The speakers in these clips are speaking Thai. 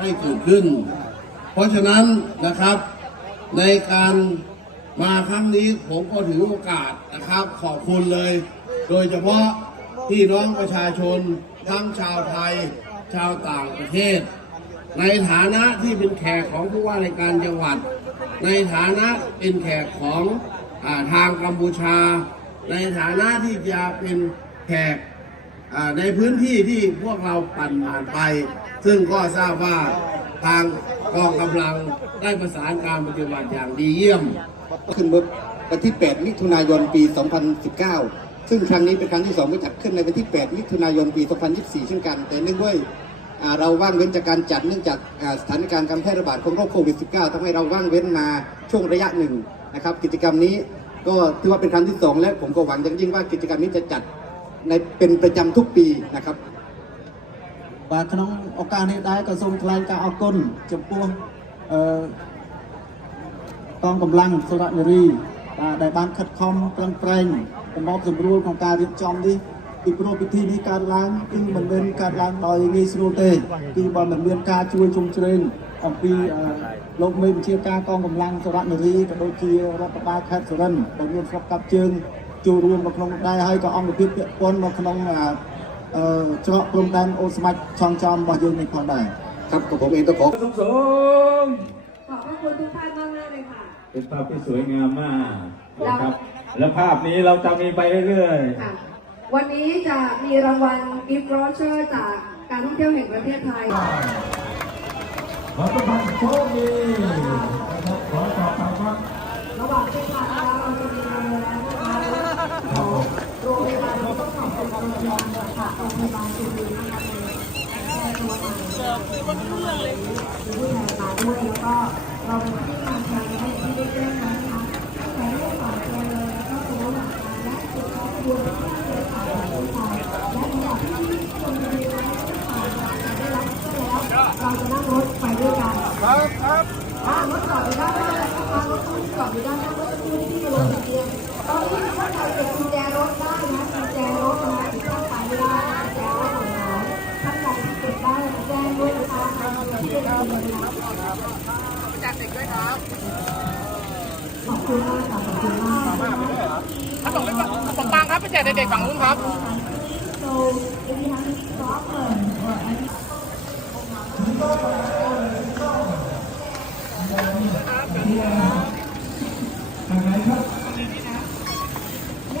ให้เกิดขึ้น เพราะฉะนั้นนะครับในการมาครั้งนี้ผมก็ถือโอกาสนะครับ ขอบคุณเลย โดยเฉพาะพี่น้องประชาชนทั้งชาวไทย ชาวต่างประเทศ ในฐานะที่เป็นแขกของผู้ว่าราชการจังหวัด ในฐานะเป็นแขกของอาทางกัมพูชา ในฐานะที่จะเป็นแขก ในพื้นที่ที่พวกเราปั่นผ่านไป ซึ่งก็ทราบว่าทางกองกำลังได้ประสานการปฏิบัติอย่างดีเยี่ยม ขึ้นเมื่อวันที่ 8 มิถุนายน ปี 2019 ซึ่งครั้งนี้เป็นครั้งที่2ที่จัดขึ้นในวันที่ 8 มิถุนายน ปี 2024 เช่นกัน แต่เนื่องด้วยเราว่างเว้นจากการจัดเนื่องจากสถานการณ์การแพร่ระบาดของโรคโควิด -19 ทำให้เราว่างเว้นมาช่วงระยะหนึ่งนะครับ กิจกรรมนี้ก็ถือว่าเป็นครั้งที่ 2 และผมก็หวังอย่างยิ่งว่ากิจกรรมนี้จะจัด ในเป็นประจำทุกปีนะครับ បាទក្នុងឱកាសនេះដែរក៏សូមថ្លែងការអរគុណចំពោះអឺកងកម្លាំងសុរនារីបាទដែលបានខិតខំប្រឹងប្រែងប្រមូលសម្រួលក្នុងការរៀបចំនេះពីព្រោះពិធីនេះកើតឡើងគឺមិនមែនកើតឡើងដោយងាយស្រួលទេគឺបើមិនមានការជួយជុំជ្រែងអំពីអឺលោកមេបញ្ជាការកងកម្លាំងសុរនារីក៏ដូចជារដ្ឋបាលខេត្តសុរិនទ៍ដែលមានស្រុកកាប់ជើង ចូលរួមនៅក្នុងដែរហើយក៏អង្គភាពពាក់ព័ន្ធនៅក្នុងអឺ អឺច្រកព្រំដែនអូស្មាច់ឆងចំរបស់យើងនេះផងដែរ ครับกับผมเองต้องขอ สูงสูง ขอบพระคุณทุกท่านมากมากๆเลยค่ะ เป็นภาพที่สวยงามมากนะครับ และภาพนี้เราจะมีไปเรื่อย ค่ะ วันนี้จะมีรางวัลกิฟต์โรเชอร์จากการท่องเที่ยวแห่งประเทศไทย ๆ ขอทุกท่านโชคดีนะครับขอต่อไปครับ ระหว่างที่ทานแล้วเราจะมีรางวัลนะคะโรงพยาบาลต้องขอบคุณโรงพยาบาลค่ะโรงพยาบาลจุฬานะคะในตัวมาเป็นผู้แทนมาด้วยแล้วก็เราเป็นที่มาแทนให้ที่ได้เรื่องนั้นนะคะตั้งแต่เรื่องของตัวเลยแล้วก็ตัวหลักการและจุดข้อมูลที่เคยผ่านมาด้วยกันและระดับที่คนเรียนและที่ผ่านมาได้รับก็แล้วเราจะนั่งรถไปด้วยกัน ครับครับอ่ารถจอดอยู่ด้านหน้าแล้วนะคะรถตู้ที่จอดอยู่ด้านหน้ารถตู้ที่รถทะเบียน ตอนนี้ถ้าใครเก็บกุญแจรถได้นะกุญแจรถนะที่ต้องไปไม่ได้กุญแจรถของน้องท่านใดที่เก็บได้แจ้งด้วยนะคะทางเรือที่เราเดินทางจัดเด็กด้วยครับขอบคุณมากค่ะขอบคุณมากขนมปังขนมปังครับไปแจกเด็กๆฝั่งนู้นครับ So if you have any problem or any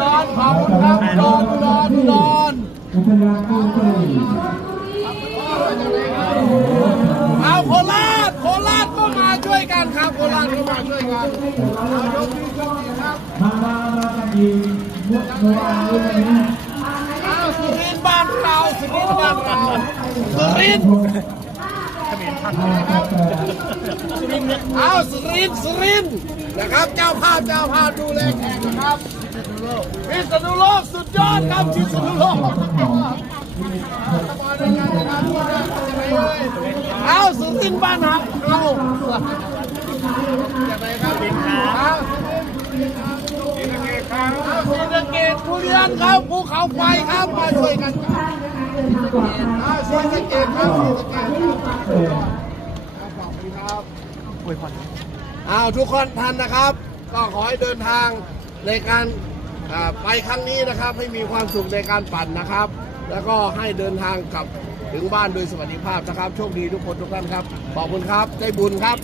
ดอนขอบคุณครับอุดรอุดรอุดรเอาโคราชโคราชก็มาช่วยกันครับโคราชก็มาช่วยกันเอายกมือยกมือครับเอาสุรินทร์บ้านเราสุรินทร์บ้านเราสุรินทร์เอาสุรินทร์สุรินทร์นะครับเจ้าภาพเจ้าภาพดูแลแขกนะครับ พิษณุโลกสุดยอดครับพิษณุโลกเอาสุดสิ้นบ้านหักเอาสุรเกตผู้เรียนครับภูเขาไฟครับมาช่วยกันสุรเกตครับสุรเกตครับอ้าวทุกคนทันนะครับ ก็ขอให้เดินทางในการ ไปครั้งนี้นะครับให้มีความสุขในการปั่นนะครับ แล้วก็ให้เดินทางกลับถึงบ้านโดยสวัสดิภาพนะครับ โชคดีทุกคนทุกท่านครับ ขอบคุณครับ ได้บุญครับ